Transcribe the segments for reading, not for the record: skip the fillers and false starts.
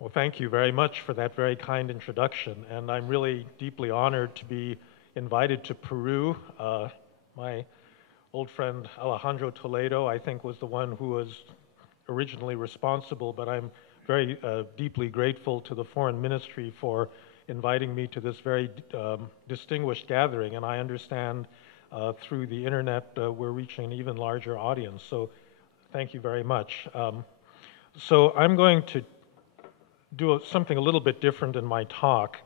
Well, thank you very much for that very kind introduction, and I'm really deeply honored to be invited to Peru. My old friend Alejandro Toledo, I think, was the one who was originally responsible, but I'm very deeply grateful to the Foreign Ministry for inviting me to this very distinguished gathering, and I understand through the internet we're reaching an even larger audience, so thank you very much. So I'm going to do something a little bit different in my talk.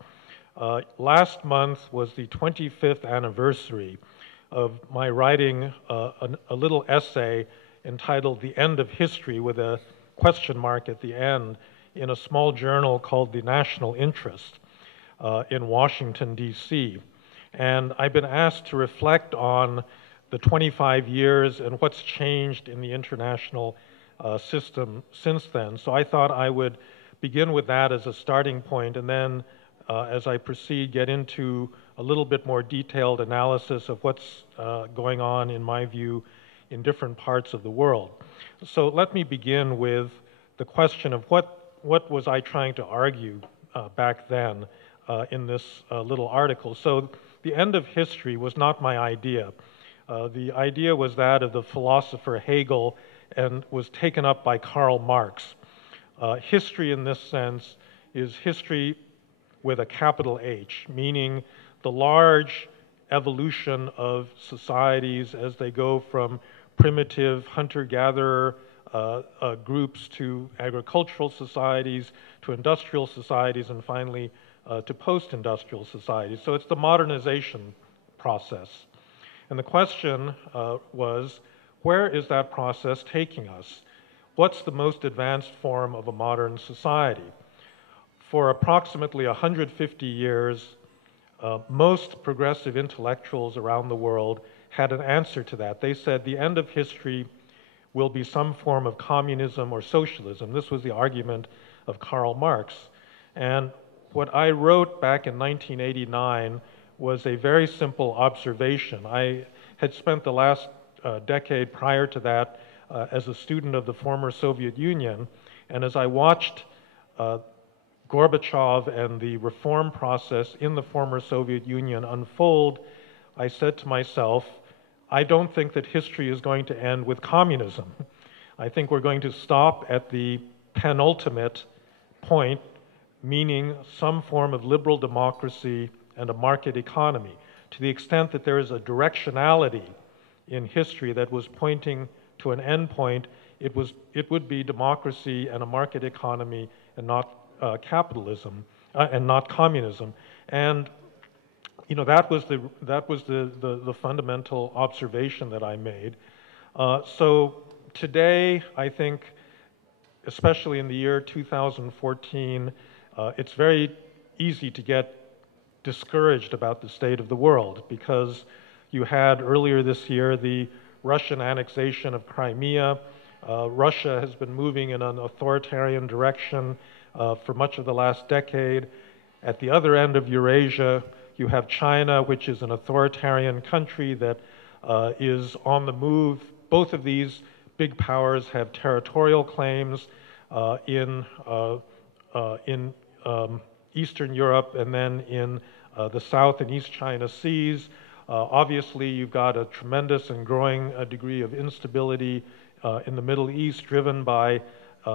Last month was the 25th anniversary of my writing a little essay entitled The End of History with a question mark at the end in a small journal called The National Interest in Washington, D.C. And I've been asked to reflect on the 25 years and what's changed in the international system since then. So I thought I would begin with that as a starting point, and then as I proceed, get into a little bit more detailed analysis of what's going on, in my view, in different parts of the world. So let me begin with the question of what was I trying to argue back then in this little article. So the end of history was not my idea. The idea was that of the philosopher Hegel and was taken up by Karl Marx. History in this sense is history with a capital H, meaning the large evolution of societies as they go from primitive hunter-gatherer groups to agricultural societies, to industrial societies, and finally to post-industrial societies. So it's the modernization process. And the question was, where is that process taking us? What's the most advanced form of a modern society? For approximately 150 years, most progressive intellectuals around the world had an answer to that. They said the end of history will be some form of communism or socialism. This was the argument of Karl Marx. And what I wrote back in 1989 was a very simple observation. I had spent the last decade prior to that as a student of the former Soviet Union, and as I watched Gorbachev and the reform process in the former Soviet Union unfold, I said to myself, I don't think that history is going to end with communism. I think we're going to stop at the penultimate point, meaning some form of liberal democracy and a market economy. To the extent that there is a directionality in history that was pointing to an end point, it would be democracy and a market economy and not capitalism and not communism. And you know, that was the fundamental observation that I made. So today, I think, especially in the year 2014, it's very easy to get discouraged about the state of the world, because you had earlier this year the Russian annexation of Crimea. Russia has been moving in an authoritarian direction for much of the last decade. At the other end of Eurasia, you have China, which is an authoritarian country that is on the move. Both of these big powers have territorial claims in Eastern Europe and then in the South and East China Seas. Obviously, you've got a tremendous and growing degree of instability in the Middle East, driven by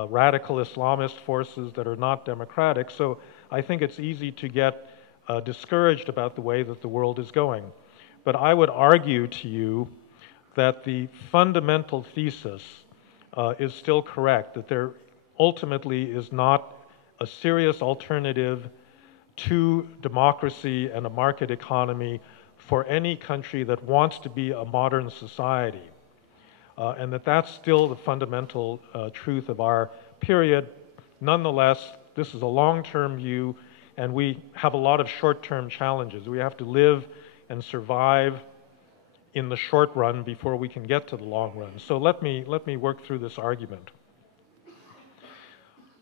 radical Islamist forces that are not democratic. So I think it's easy to get discouraged about the way that the world is going. But I would argue to you that the fundamental thesis is still correct, that there ultimately is not a serious alternative to democracy and a market economy for any country that wants to be a modern society. And that's still the fundamental truth of our period. Nonetheless, this is a long-term view, and we have a lot of short-term challenges. We have to live and survive in the short run before we can get to the long run. So let me work through this argument.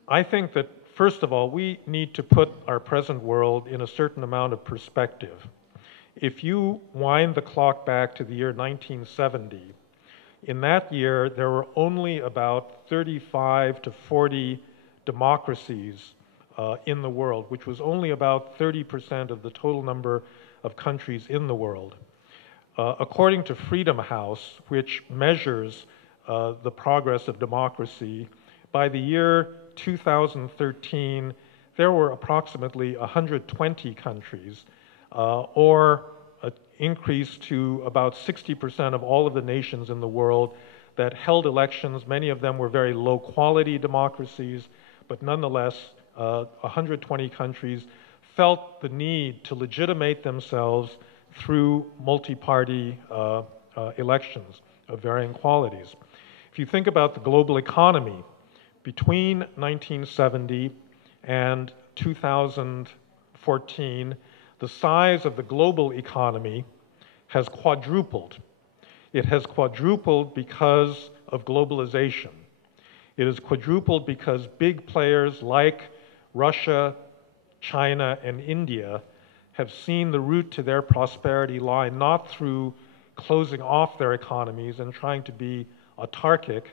I think that, first of all, we need to put our present world in a certain amount of perspective. If you wind the clock back to the year 1970, in that year there were only about 35 to 40 democracies in the world, which was only about 30% of the total number of countries in the world. According to Freedom House, which measures the progress of democracy, by the year 2013, there were approximately 120 countries, or an increase to about 60% of all of the nations in the world that held elections. Many of them were very low-quality democracies, but nonetheless, 120 countries felt the need to legitimate themselves through multi-party elections of varying qualities. If you think about the global economy, between 1970 and 2014, the size of the global economy has quadrupled. It has quadrupled because of globalization. It has quadrupled because big players like Russia, China, and India have seen the route to their prosperity lie not through closing off their economies and trying to be autarkic.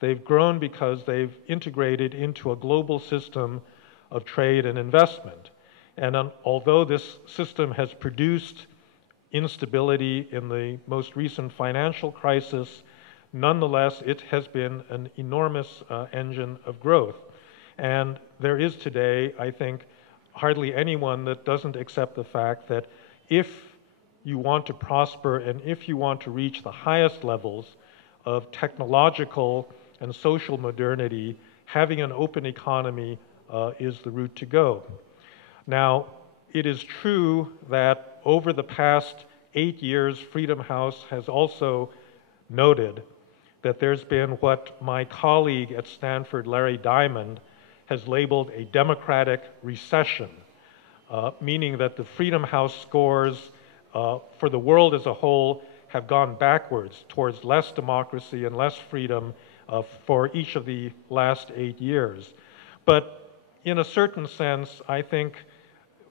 They've grown because they've integrated into a global system of trade and investment. And although this system has produced instability in the most recent financial crisis, nonetheless, it has been an enormous engine of growth. And there is today, I think, hardly anyone that doesn't accept the fact that if you want to prosper and if you want to reach the highest levels of technological and social modernity, having an open economy is the route to go. Now, it is true that over the past 8 years, Freedom House has also noted that there's been what my colleague at Stanford, Larry Diamond, has labeled a democratic recession, meaning that the Freedom House scores for the world as a whole have gone backwards towards less democracy and less freedom for each of the last 8 years. But in a certain sense, I think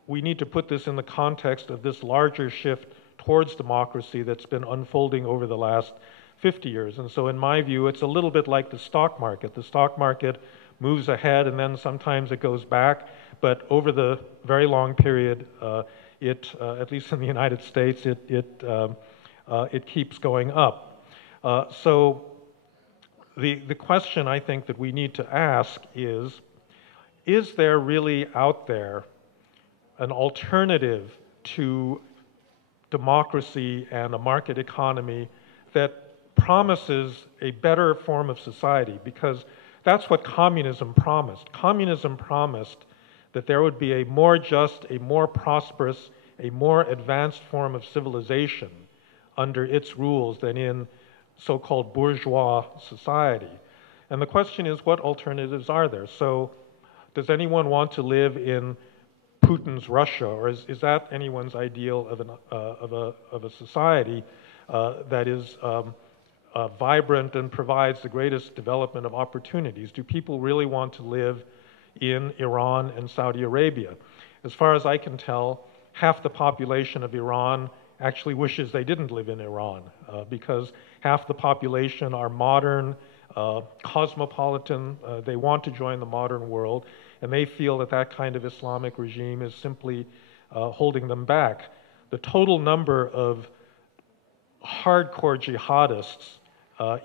we need to put this in the context of this larger shift towards democracy that's been unfolding over the last 50 years. And so in my view, it's a little bit like the stock market. The stock market moves ahead and then sometimes it goes back, but over the very long period, at least in the United States, it keeps going up. So the question I think that we need to ask is there really out there an alternative to democracy and a market economy that promises a better form of society? Because that's what communism promised. Communism promised that there would be a more just, a more prosperous, a more advanced form of civilization under its rules than in so-called bourgeois society. And the question is, what alternatives are there? So does anyone want to live in Putin's Russia, or is that anyone's ideal of a society that is vibrant and provides the greatest development of opportunities? Do people really want to live in Iran and Saudi Arabia? As far as I can tell, half the population of Iran actually wishes they didn't live in Iran, because half the population are modern, cosmopolitan, they want to join the modern world, and they feel that that kind of Islamic regime is simply holding them back. The total number of hardcore jihadists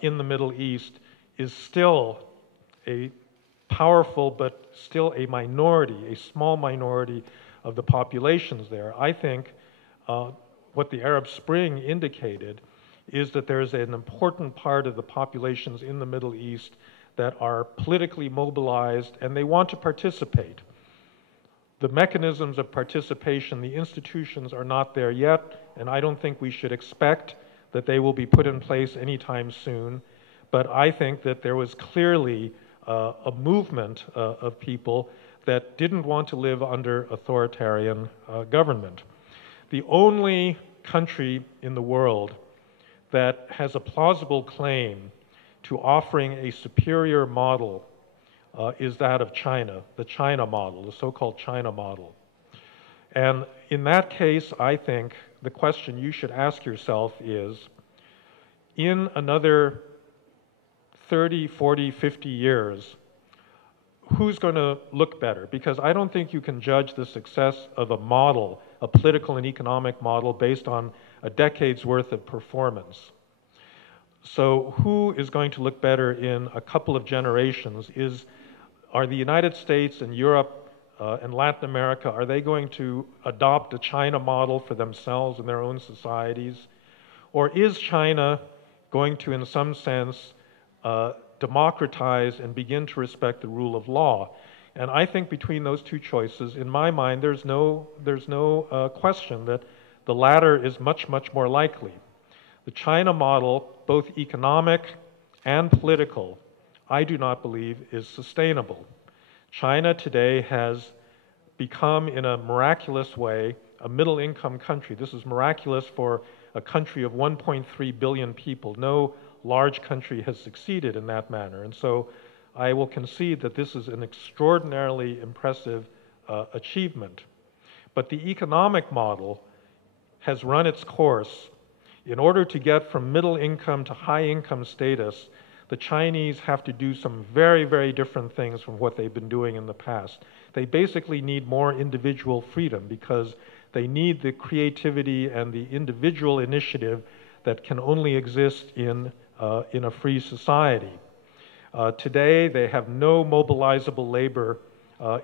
in the Middle East is still a powerful but still a minority, a small minority of the populations there. I think what the Arab Spring indicated is that there is an important part of the populations in the Middle East that are politically mobilized and they want to participate. The mechanisms of participation, the institutions are not there yet, and I don't think we should expect that they will be put in place anytime soon. But I think that there was clearly a movement of people that didn't want to live under authoritarian government. The only country in the world that has a plausible claim to offering a superior model is that of China, the China model, the so-called China model. And in that case, I think the question you should ask yourself is, in another 30, 40, 50 years, who's going to look better? Because I don't think you can judge the success of a model, a political and economic model, based on a decade's worth of performance. So who is going to look better in a couple of generations? Are the United States and Europe and Latin America, are they going to adopt a China model for themselves and their own societies? Or is China going to, in some sense, democratize and begin to respect the rule of law? And I think between those two choices, in my mind, there's no question that the latter is much, much more likely. The China model, both economic and political, I do not believe is sustainable. China today has become, in a miraculous way, a middle-income country. This is miraculous for a country of 1.3 billion people. No large country has succeeded in that manner. And so I will concede that this is an extraordinarily impressive achievement. But the economic model has run its course. In order to get from middle income to high income status, the Chinese have to do some very, very different things from what they've been doing in the past. They basically need more individual freedom because they need the creativity and the individual initiative that can only exist in a free society. Today, they have no mobilizable labor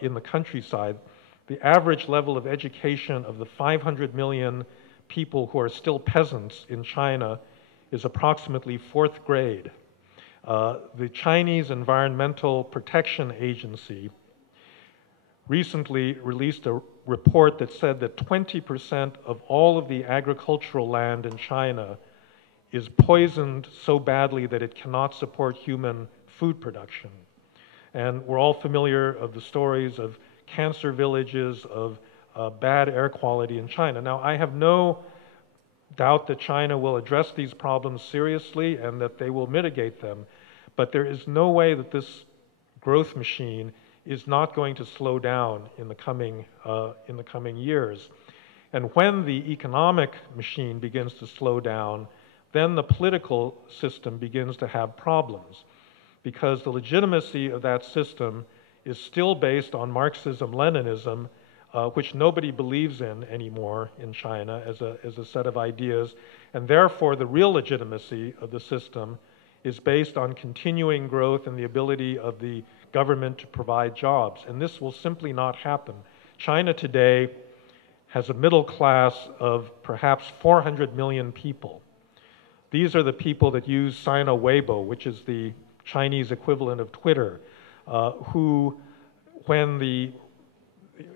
in the countryside. The average level of education of the 500 million people who are still peasants in China is approximately 4th grade. The Chinese Environmental Protection Agency recently released a report that said that 20% of all of the agricultural land in China is poisoned so badly that it cannot support human food production. And we're all familiar of the stories of cancer villages, of bad air quality in China. Now, I have no doubt that China will address these problems seriously and that they will mitigate them, but there is no way that this growth machine is not going to slow down in the coming years. And when the economic machine begins to slow down, then the political system begins to have problems, because the legitimacy of that system is still based on Marxism-Leninism, which nobody believes in anymore in China as a set of ideas, and therefore the real legitimacy of the system is based on continuing growth and the ability of the government to provide jobs, and this will simply not happen. China today has a middle class of perhaps 400 million people. These are the people that use Sino Weibo, which is the Chinese equivalent of Twitter, who,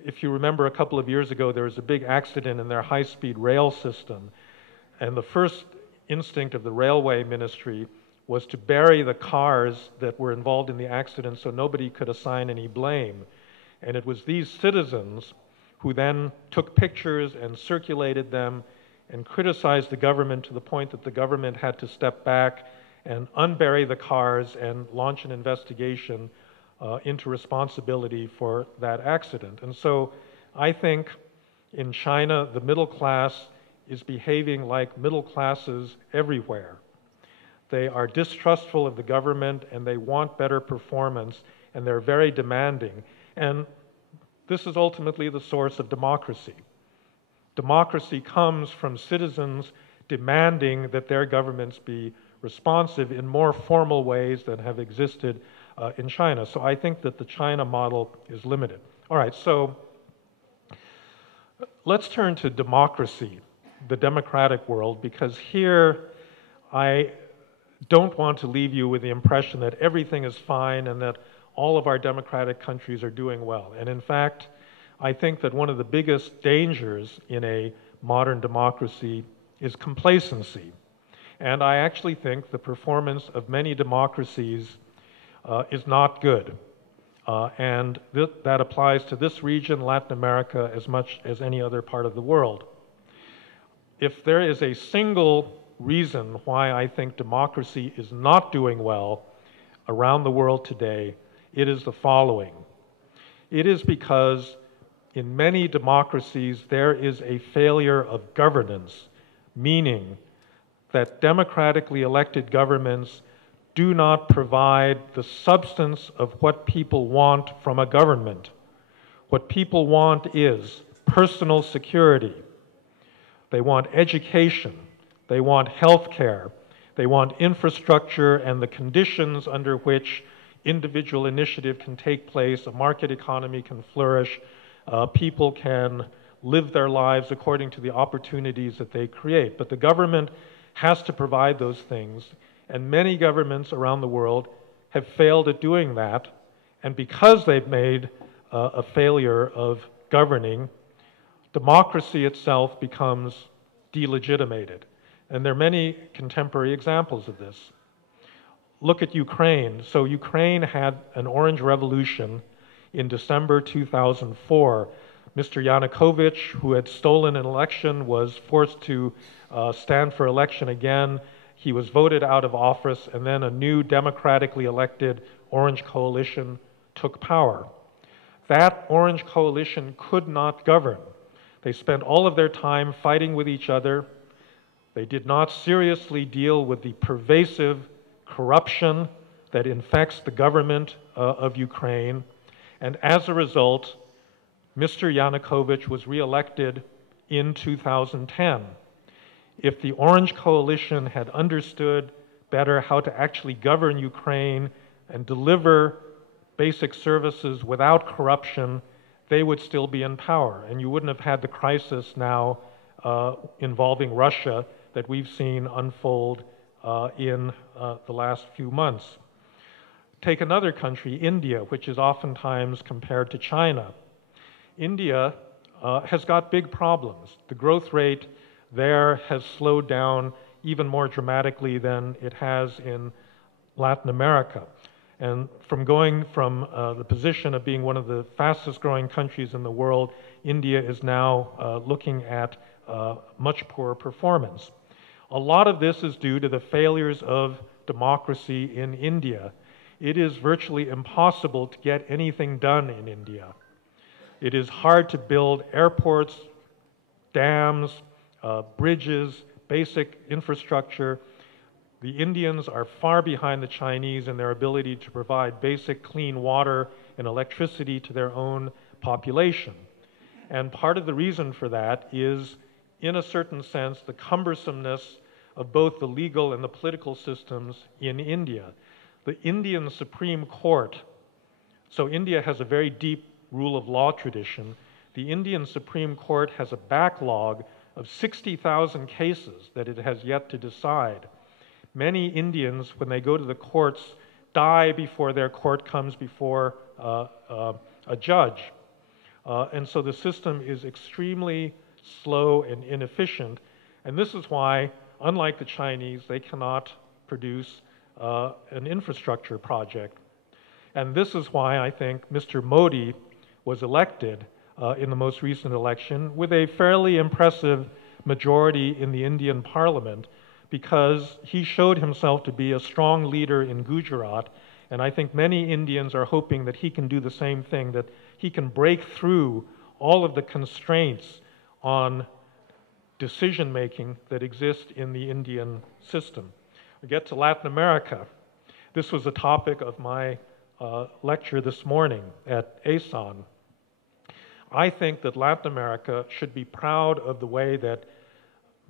if you remember a couple of years ago, there was a big accident in their high-speed rail system, and the first instinct of the railway ministry was to bury the cars that were involved in the accident so nobody could assign any blame. And it was these citizens who then took pictures and circulated them and criticized the government to the point that the government had to step back and unbury the cars and launch an investigation into responsibility for that accident. And so I think in China, the middle class is behaving like middle classes everywhere. They are distrustful of the government and they want better performance, and they're very demanding. And this is ultimately the source of democracy. Democracy comes from citizens demanding that their governments be responsive in more formal ways than have existed in China. So I think that the China model is limited. All right, so let's turn to democracy, the democratic world, because here I don't want to leave you with the impression that everything is fine and that all of our democratic countries are doing well. And in fact, I think that one of the biggest dangers in a modern democracy is complacency. And I actually think the performance of many democracies is not good. And that applies to this region, Latin America, as much as any other part of the world. If there is a single reason why I think democracy is not doing well around the world today, it is the following. It is because in many democracies there is a failure of governance, meaning that democratically elected governments do not provide the substance of what people want from a government. What people want is personal security. They want education. They want health care. They want infrastructure and the conditions under which individual initiative can take place, a market economy can flourish, people can live their lives according to the opportunities that they create. But the government has to provide those things, and many governments around the world have failed at doing that, and because they've made a failure of governing, democracy itself becomes delegitimated. And there are many contemporary examples of this. Look at Ukraine. So Ukraine had an orange revolution in December 2004. Mr. Yanukovych, who had stolen an election, was forced to stand for election again. He was voted out of office, and then a new democratically elected orange coalition took power. That orange coalition could not govern. They spent all of their time fighting with each other. They did not seriously deal with the pervasive corruption that infects the government of Ukraine. And as a result, Mr. Yanukovych was reelected in 2010. If the Orange Coalition had understood better how to actually govern Ukraine and deliver basic services without corruption, they would still be in power. And you wouldn't have had the crisis now involving Russia that we've seen unfold in the last few months. Take another country, India, which is oftentimes compared to China. India has got big problems. The growth rate there has slowed down even more dramatically than it has in Latin America. And from going from the position of being one of the fastest growing countries in the world, India is now looking at much poorer performance. A lot of this is due to the failures of democracy in India. It is virtually impossible to get anything done in India. It is hard to build airports, dams, bridges, basic infrastructure. The Indians are far behind the Chinese in their ability to provide basic clean water and electricity to their own population. And part of the reason for that is, in a certain sense, the cumbersomeness of both the legal and the political systems in India. The Indian Supreme Court, so India has a very deep rule of law tradition. The Indian Supreme Court has a backlog of 60,000 cases that it has yet to decide. Many Indians, when they go to the courts, die before their court comes before a judge. And so the system is extremely slow and inefficient. And this is why, unlike the Chinese, they cannot produce an infrastructure project. And this is why I think Mr. Modi was elected in the most recent election with a fairly impressive majority in the Indian parliament, because he showed himself to be a strong leader in Gujarat, and I think many Indians are hoping that he can do the same thing, that he can break through all of the constraints on decision-making that exist in the Indian system. We get to Latin America. This was a topic of my lecture this morning at ASON. I think that Latin America should be proud of the way that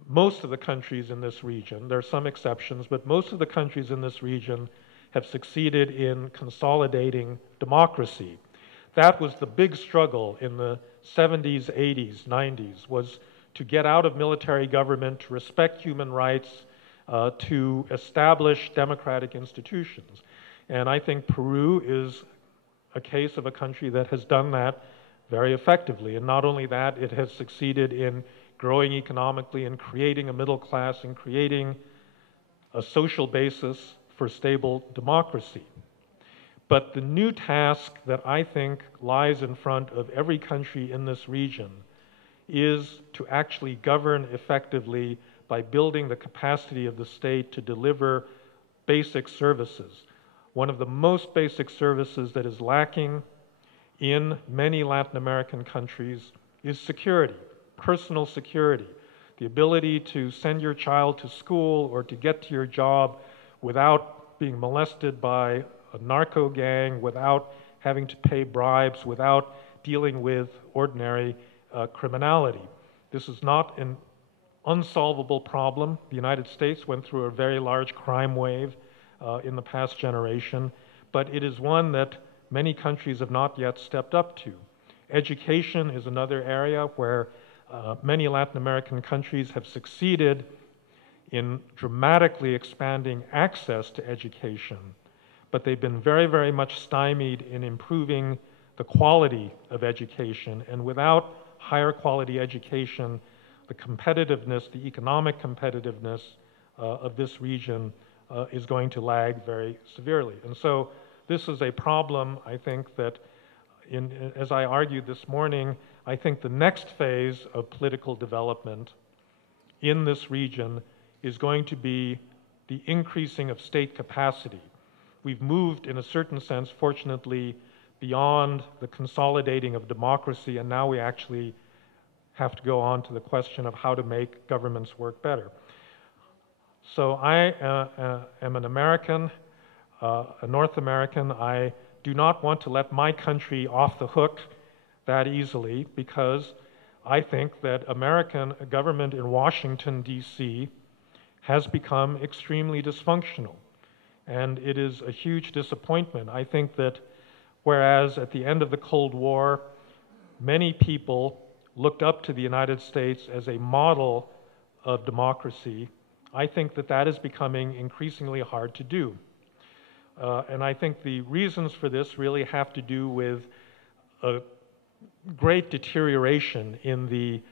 most of the countries in this region, there are some exceptions, but most of the countries in this region have succeeded in consolidating democracy. That was the big struggle in the 70s, 80s, 90s, was to get out of military government, to respect human rights, to establish democratic institutions. And I think Peru is a case of a country that has done that very effectively. And not only that, it has succeeded in growing economically and creating a middle class and creating a social basis for stable democracy. But the new task that I think lies in front of every country in this region is to actually govern effectively by building the capacity of the state to deliver basic services. One of the most basic services that is lacking in many Latin American countries is security, personal security, the ability to send your child to school or to get to your job without being molested by a narco gang, without having to pay bribes, without dealing with ordinary criminality. This is not an unsolvable problem. The United States went through a very large crime wave in the past generation, but it is one that many countries have not yet stepped up to. Education is another area where many Latin American countries have succeeded in dramatically expanding access to education, but they've been very, very much stymied in improving the quality of education. And without higher quality education, the competitiveness, the economic competitiveness of this region is going to lag very severely. And so this is a problem, I think, that as I argued this morning, I think the next phase of political development in this region is going to be the increasing of state capacity. We've moved, in a certain sense, fortunately, beyond the consolidating of democracy, and now we actually have to go on to the question of how to make governments work better. So I am an American, a North American. I do not want to let my country off the hook that easily, because I think that American government in Washington, D.C. has become extremely dysfunctional. And it is a huge disappointment. I think that whereas at the end of the Cold War, many people looked up to the United States as a model of democracy, I think that that is becoming increasingly hard to do. And I think the reasons for this really have to do with a great deterioration in the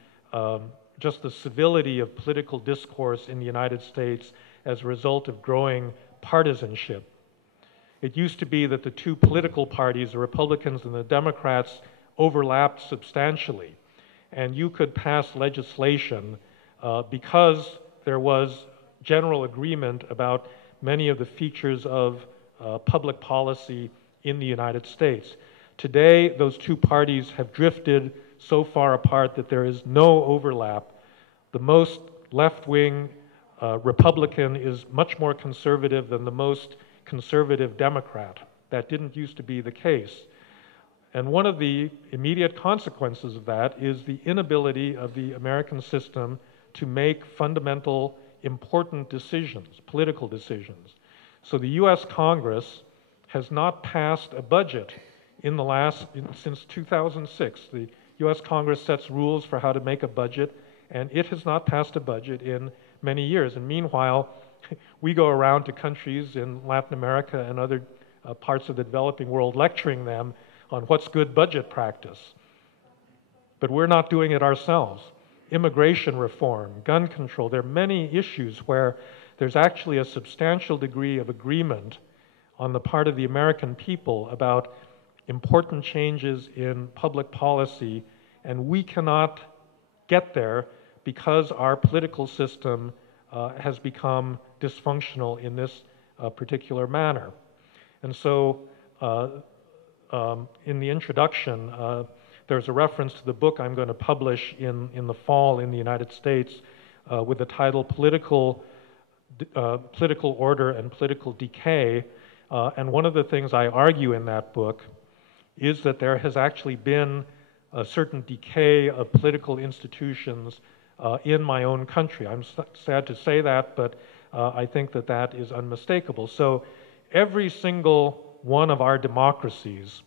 just the civility of political discourse in the United States as a result of growing partisanship. It used to be that the two political parties, the Republicans and the Democrats, overlapped substantially. And you could pass legislation because there was general agreement about many of the features of public policy in the United States. Today, those two parties have drifted so far apart that there is no overlap. The most left-wing Republican is much more conservative than the most conservative Democrat. That didn't used to be the case. And one of the immediate consequences of that is the inability of the American system to make fundamental, important decisions, political decisions. So the US Congress has not passed a budget since 2006. The US Congress sets rules for how to make a budget, and it has not passed a budget in many years. And meanwhile, we go around to countries in Latin America and other parts of the developing world lecturing them on what's good budget practice. But we're not doing it ourselves. Immigration reform, gun control, there are many issues where there's actually a substantial degree of agreement on the part of the American people about important changes in public policy, and we cannot get there because our political system has become dysfunctional in this particular manner. And so in the introduction, there's a reference to the book I'm going to publish in the fall in the United States with the title Political Order and Political Decay. And one of the things I argue in that book is that there has actually been a certain decay of political institutions in my own country. I'm sad to say that, but I think that that is unmistakable. So every single one of our democracies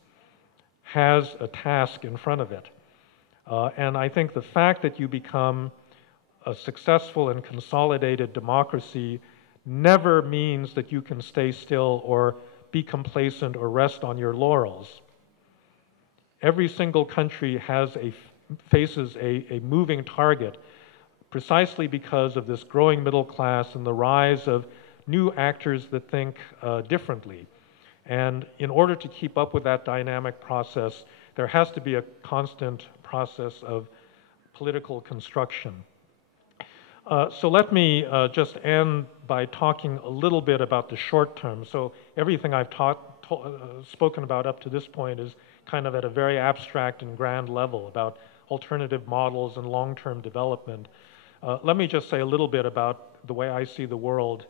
has a task in front of it. And I think the fact that you become a successful and consolidated democracy never means that you can stay still or be complacent or rest on your laurels. Every single country faces a moving target precisely because of this growing middle class and the rise of new actors that think differently. And in order to keep up with that dynamic process, there has to be a constant process of political construction. So let me just end by talking a little bit about the short term. So everything I've spoken about up to this point is kind of at a very abstract and grand level about alternative models and long-term development. Let me just say a little bit about the way I see the world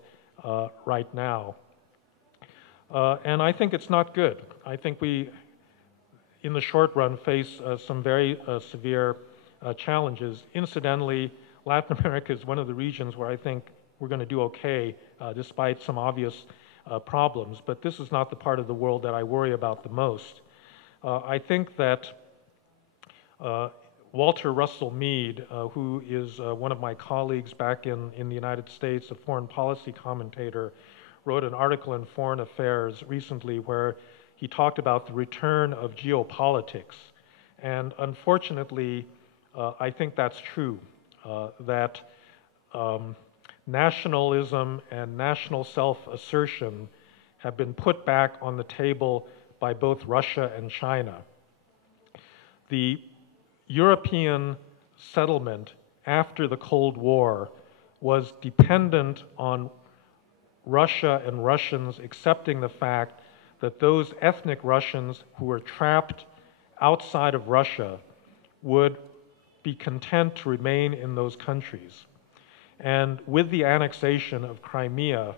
right now. And I think it's not good. I think we, in the short run, face some very severe challenges. Incidentally, Latin America is one of the regions where I think we're going to do okay, despite some obvious problems. But this is not the part of the world that I worry about the most. I think that Walter Russell Mead, who is one of my colleagues back in the United States, a foreign policy commentator, wrote an article in Foreign Affairs recently where he talked about the return of geopolitics. And unfortunately, I think that's true, that nationalism and national self-assertion have been put back on the table by both Russia and China. The European settlement after the Cold War was dependent on Russia and Russians accepting the fact that those ethnic Russians who were trapped outside of Russia would be content to remain in those countries. And with the annexation of Crimea,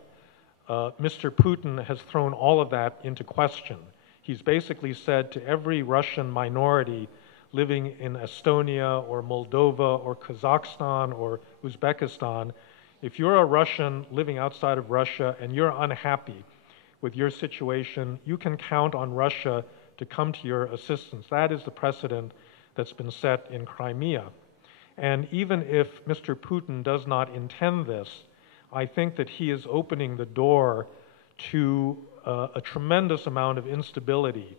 Mr. Putin has thrown all of that into question. He's basically said to every Russian minority living in Estonia or Moldova or Kazakhstan or Uzbekistan, if you're a Russian living outside of Russia and you're unhappy with your situation, you can count on Russia to come to your assistance. That is the precedent that's been set in Crimea. And even if Mr. Putin does not intend this, I think that he is opening the door to a tremendous amount of instability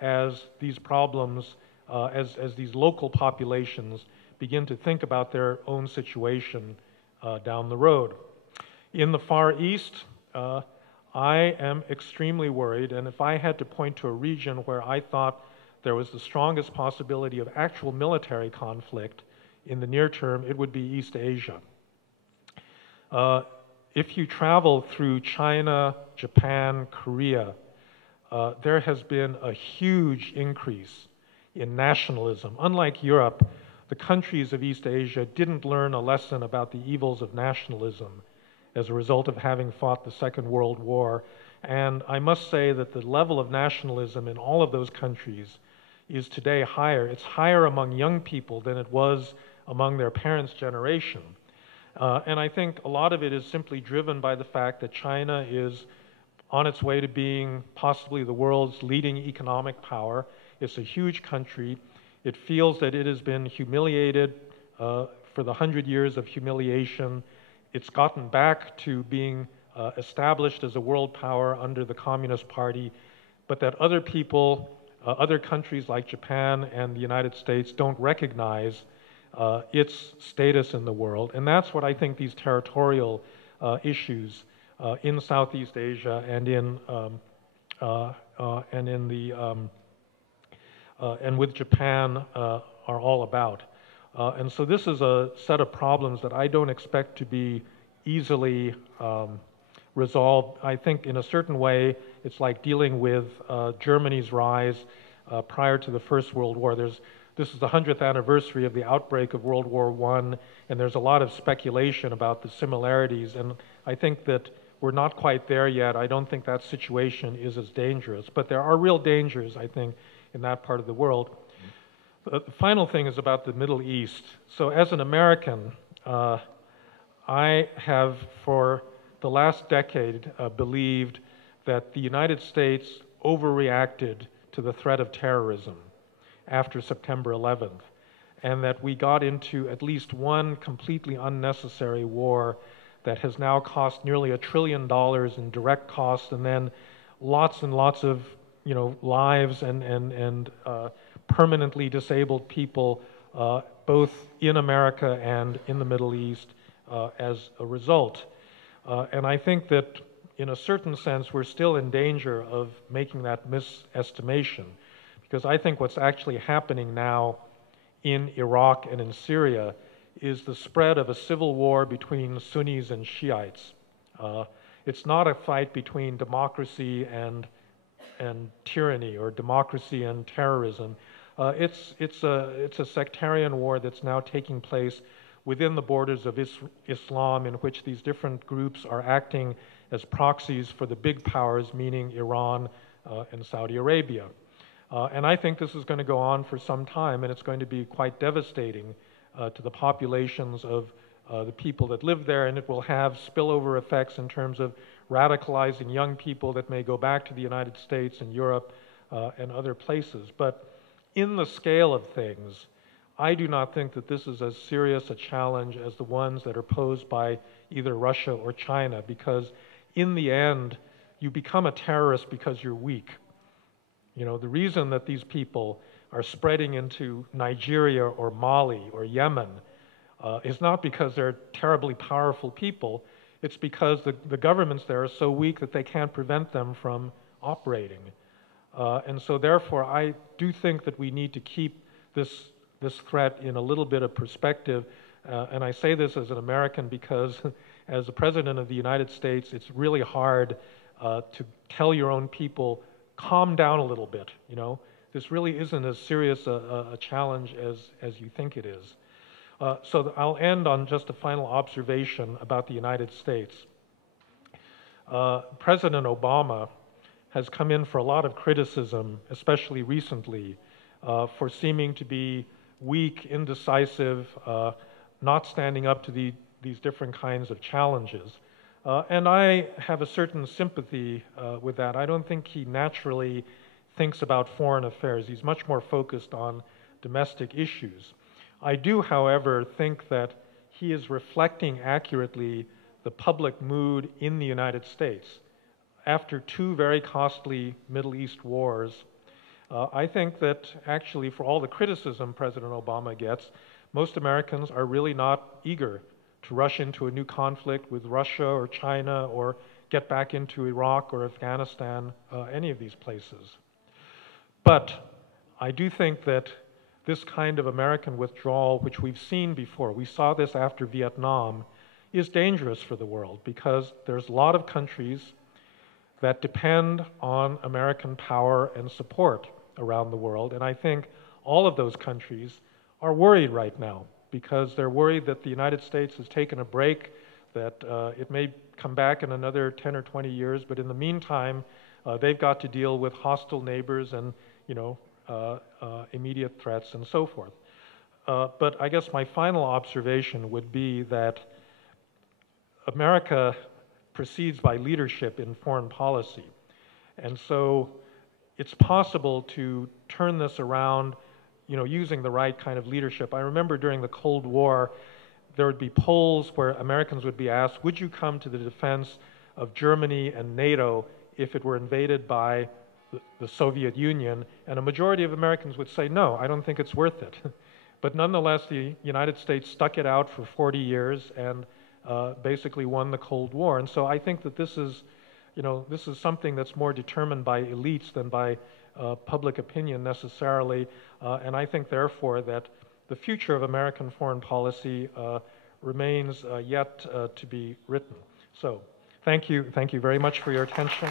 as these problems, as these local populations begin to think about their own situation down the road. In the Far East, I am extremely worried, and if I had to point to a region where I thought there was the strongest possibility of actual military conflict in the near term, it would be East Asia. If you travel through China, Japan, Korea, there has been a huge increase in nationalism. Unlike Europe, the countries of East Asia didn't learn a lesson about the evils of nationalism as a result of having fought the Second World War. And I must say that the level of nationalism in all of those countries is today higher. It's higher among young people than it was among their parents' generation. And I think a lot of it is simply driven by the fact that China is on its way to being possibly the world's leading economic power. It's a huge country. It feels that it has been humiliated for the 100 years of humiliation. It's gotten back to being established as a world power under the Communist Party, but that other people, other countries like Japan and the United States don't recognize its status in the world. And that's what I think these territorial issues in Southeast Asia and and with Japan are all about. And so this is a set of problems that I don't expect to be easily resolved. I think in a certain way, it's like dealing with Germany's rise prior to the First World War. This is the 100th anniversary of the outbreak of World War I, and there's a lot of speculation about the similarities, and I think that we're not quite there yet. I don't think that situation is as dangerous, but there are real dangers, I think, in that part of the world. The final thing is about the Middle East. So as an American, I have for the last decade believed that the United States overreacted to the threat of terrorism after September 11th, and that we got into at least one completely unnecessary war that has now cost nearly $1 trillion in direct costs, and then lots and lots of lives and permanently disabled people, both in America and in the Middle East as a result. And I think that in a certain sense, we're still in danger of making that misestimation, because I think what's actually happening now in Iraq and in Syria is the spread of a civil war between Sunnis and Shiites. It's not a fight between democracy and tyranny, or democracy and terrorism. It's a sectarian war that's now taking place within the borders of Islam, in which these different groups are acting as proxies for the big powers, meaning Iran and Saudi Arabia. And I think this is going to go on for some time, and it's going to be quite devastating to the populations of the people that live there, and it will have spillover effects in terms of radicalizing young people that may go back to the United States and Europe and other places. But in the scale of things, I do not think that this is as serious a challenge as the ones that are posed by either Russia or China, because in the end, you become a terrorist because you're weak. You know, the reason that these people are spreading into Nigeria or Mali or Yemen is not because they're terribly powerful people. It's because the governments there are so weak that they can't prevent them from operating. And so therefore, I do think that we need to keep this threat in a little bit of perspective. And I say this as an American because as the President of the United States, it's really hard to tell your own people, calm down a little bit, you know. This really isn't as serious a challenge as you think it is. So I'll end on just a final observation about the United States. President Obama has come in for a lot of criticism, especially recently, for seeming to be weak, indecisive, not standing up to these different kinds of challenges. And I have a certain sympathy with that. I don't think he naturally thinks about foreign affairs. He's much more focused on domestic issues. I do, however, think that he is reflecting accurately the public mood in the United States. After two very costly Middle East wars, I think that actually for all the criticism President Obama gets, most Americans are really not eager to rush into a new conflict with Russia or China or get back into Iraq or Afghanistan, any of these places. But I do think that this kind of American withdrawal, which we've seen before, we saw this after Vietnam, is dangerous for the world because there's a lot of countries that depend on American power and support around the world. And I think all of those countries are worried right now because they're worried that the United States has taken a break, that it may come back in another 10 or 20 years, but in the meantime, they've got to deal with hostile neighbors and, you know, immediate threats and so forth. But I guess my final observation would be that America proceeds by leadership in foreign policy. And so it's possible to turn this around, you know, using the right kind of leadership. I remember during the Cold War, there would be polls where Americans would be asked, would you come to the defense of Germany and NATO if it were invaded by the Soviet Union? And a majority of Americans would say, no, I don't think it's worth it. But nonetheless, the United States stuck it out for 40 years and basically won the Cold War. And so I think that this is, you know, this is something that's more determined by elites than by public opinion necessarily. And I think, therefore, that the future of American foreign policy remains yet to be written. So thank you very much for your attention.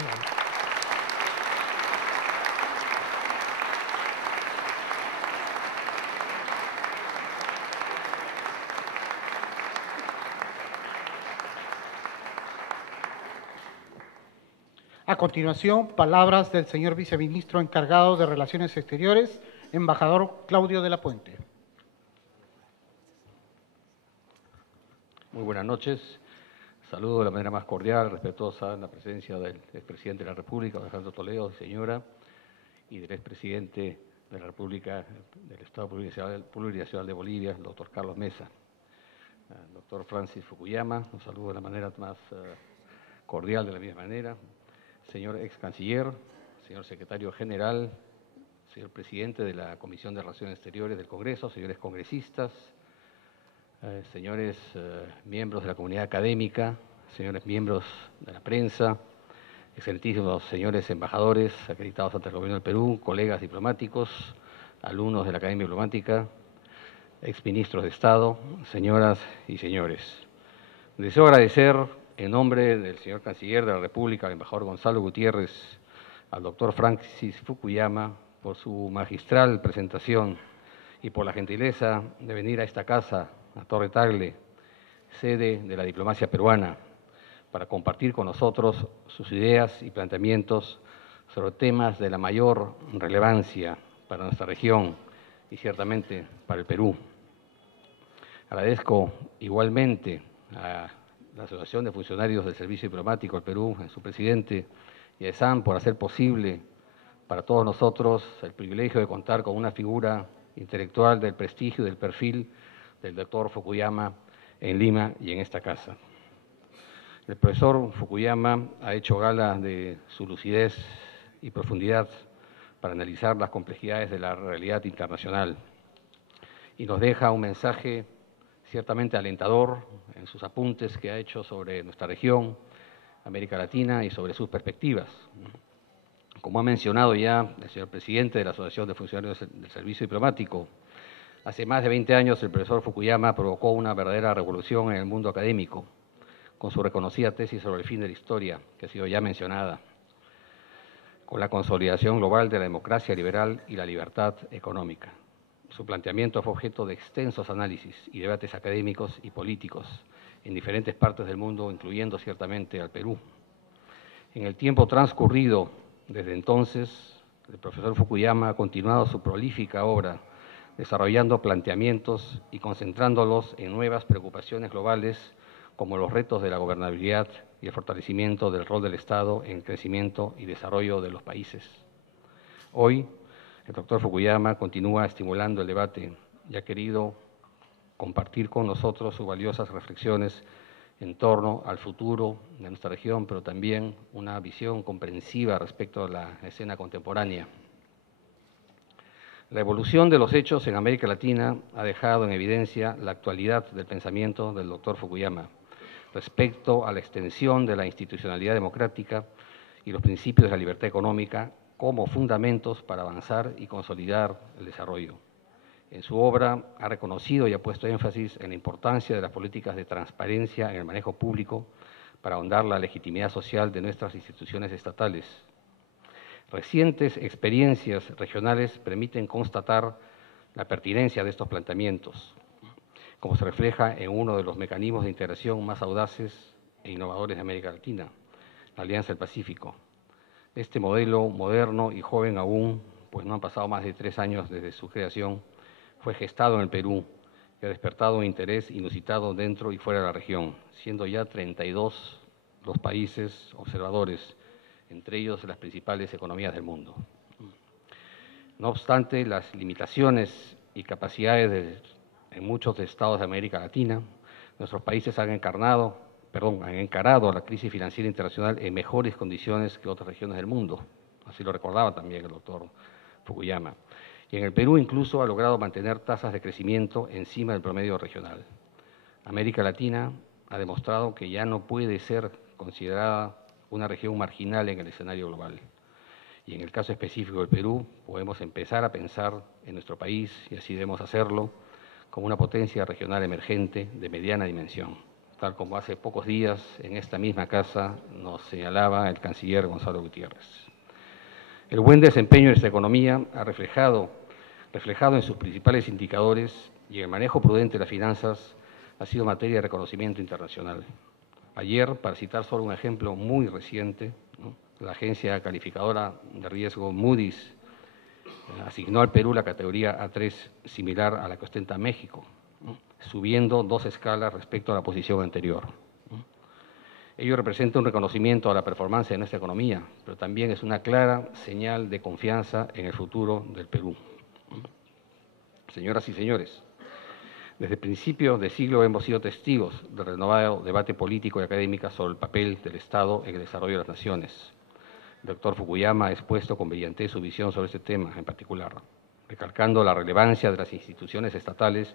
A continuación, palabras del señor viceministro encargado de Relaciones Exteriores, Embajador Claudio de la Puente. Muy buenas noches. Saludo de la manera más cordial, respetuosa, en la presencia del expresidente de la República, Embajador Toledo, señora, y del expresidente de la República, del Estado Plurinacional de Bolivia, el doctor Carlos Mesa. Doctor Francis Fukuyama, los saludo de la manera más cordial, de la misma manera. Señor ex canciller, señor secretario general, señor presidente de la Comisión de Relaciones Exteriores del Congreso, señores congresistas, señores miembros de la comunidad académica, señores miembros de la prensa, excelentísimos señores embajadores acreditados ante el Gobierno del Perú, colegas diplomáticos, alumnos de la Academia Diplomática, exministros de Estado, señoras y señores. Deseo agradecer en nombre del señor Canciller de la República, al embajador Gonzalo Gutiérrez, al doctor Francis Fukuyama, por su magistral presentación y por la gentileza de venir a esta casa, a Torre Tagle, sede de la diplomacia peruana, para compartir con nosotros sus ideas y planteamientos sobre temas de la mayor relevancia para nuestra región y ciertamente para el Perú. Agradezco igualmente a la Asociación de Funcionarios del Servicio Diplomático del Perú, a su presidente, y a ESAM por hacer posible para todos nosotros el privilegio de contar con una figura intelectual del prestigio y del perfil del doctor Fukuyama en Lima y en esta casa. El profesor Fukuyama ha hecho gala de su lucidez y profundidad para analizar las complejidades de la realidad internacional y nos deja un mensaje ciertamente alentador en sus apuntes que ha hecho sobre nuestra región, América Latina y sobre sus perspectivas. Como ha mencionado ya el señor presidente de la Asociación de Funcionarios del Servicio Diplomático, hace más de 20 años el profesor Fukuyama provocó una verdadera revolución en el mundo académico, con su reconocida tesis sobre el fin de la historia, que ha sido ya mencionada, con la consolidación global de la democracia liberal y la libertad económica. Su planteamiento fue objeto de extensos análisis y debates académicos y políticos en diferentes partes del mundo, incluyendo ciertamente al Perú. En el tiempo transcurrido desde entonces, el profesor Fukuyama ha continuado su prolífica obra, desarrollando planteamientos y concentrándolos en nuevas preocupaciones globales como los retos de la gobernabilidad y el fortalecimiento del rol del Estado en el crecimiento y desarrollo de los países. Hoy, el doctor Fukuyama continúa estimulando el debate y ha querido compartir con nosotros sus valiosas reflexiones en torno al futuro de nuestra región, pero también una visión comprensiva respecto a la escena contemporánea. La evolución de los hechos en América Latina ha dejado en evidencia la actualidad del pensamiento del doctor Fukuyama respecto a la extensión de la institucionalidad democrática y los principios de la libertad económica como fundamentos para avanzar y consolidar el desarrollo. En su obra ha reconocido y ha puesto énfasis en la importancia de las políticas de transparencia en el manejo público para ahondar la legitimidad social de nuestras instituciones estatales. Recientes experiencias regionales permiten constatar la pertinencia de estos planteamientos, como se refleja en uno de los mecanismos de integración más audaces e innovadores de América Latina, la Alianza del Pacífico. Este modelo moderno y joven aún, pues no han pasado más de 3 años desde su creación, fue gestado en el Perú y ha despertado un interés inusitado dentro y fuera de la región, siendo ya 32 los países observadores, entre ellos las principales economías del mundo. No obstante, las limitaciones y capacidades en muchos estados de América Latina, nuestros países han encarado la crisis financiera internacional en mejores condiciones que otras regiones del mundo. Así lo recordaba también el doctor Fukuyama. Y en el Perú incluso ha logrado mantener tasas de crecimiento encima del promedio regional. América Latina ha demostrado que ya no puede ser considerada una región marginal en el escenario global. Y en el caso específico del Perú, podemos empezar a pensar en nuestro país, y así debemos hacerlo, como una potencia regional emergente de mediana dimensión, tal como hace pocos días en esta misma casa nos señalaba el canciller Gonzalo Gutiérrez. El buen desempeño de esta economía ha reflejado en sus principales indicadores y el manejo prudente de las finanzas ha sido materia de reconocimiento internacional. Ayer, para citar solo un ejemplo muy reciente, la agencia calificadora de riesgo Moody's asignó al Perú la categoría A3 similar a la que ostenta México, subiendo 2 escalas respecto a la posición anterior. Ello representa un reconocimiento a la performance de nuestra economía, pero también es una clara señal de confianza en el futuro del Perú. Señoras y señores, desde principios de siglo hemos sido testigos del renovado debate político y académico sobre el papel del Estado en el desarrollo de las naciones. El doctor Fukuyama ha expuesto con brillantez su visión sobre este tema en particular, recalcando la relevancia de las instituciones estatales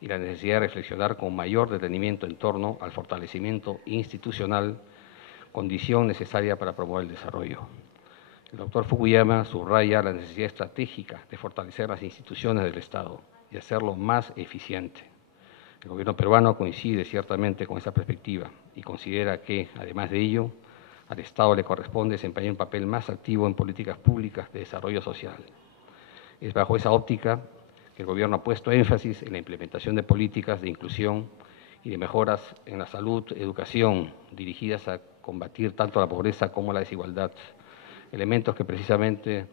y la necesidad de reflexionar con mayor detenimiento en torno al fortalecimiento institucional, condición necesaria para promover el desarrollo. El doctor Fukuyama subraya la necesidad estratégica de fortalecer las instituciones del Estado y hacerlo más eficiente. El gobierno peruano coincide ciertamente con esa perspectiva y considera que, además de ello, al Estado le corresponde desempeñar un papel más activo en políticas públicas de desarrollo social. Es bajo esa óptica que el Gobierno ha puesto énfasis en la implementación de políticas de inclusión y de mejoras en la salud, educación, dirigidas a combatir tanto la pobreza como la desigualdad, elementos que precisamente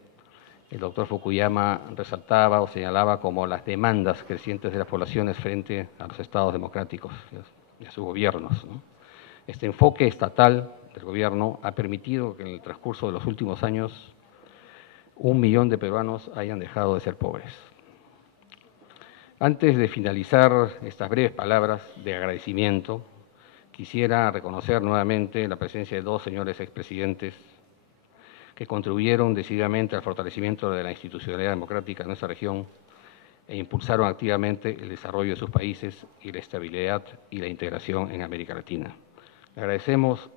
el doctor Fukuyama resaltaba o señalaba como las demandas crecientes de las poblaciones frente a los estados democráticos y a sus gobiernos, ¿no? Este enfoque estatal del gobierno ha permitido que en el transcurso de los últimos años 1 millón de peruanos hayan dejado de ser pobres. Antes de finalizar estas breves palabras de agradecimiento, quisiera reconocer nuevamente la presencia de 2 señores expresidentes que contribuyeron decididamente al fortalecimiento de la institucionalidad democrática en nuestra región e impulsaron activamente el desarrollo de sus países y la estabilidad y la integración en América Latina. Le agradecemos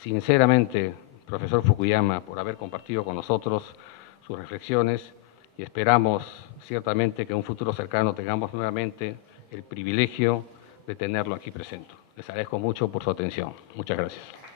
sinceramente, profesor Fukuyama, por haber compartido con nosotros sus reflexiones y esperamos ciertamente que en un futuro cercano tengamos nuevamente el privilegio de tenerlo aquí presente. Les agradezco mucho por su atención. Muchas gracias.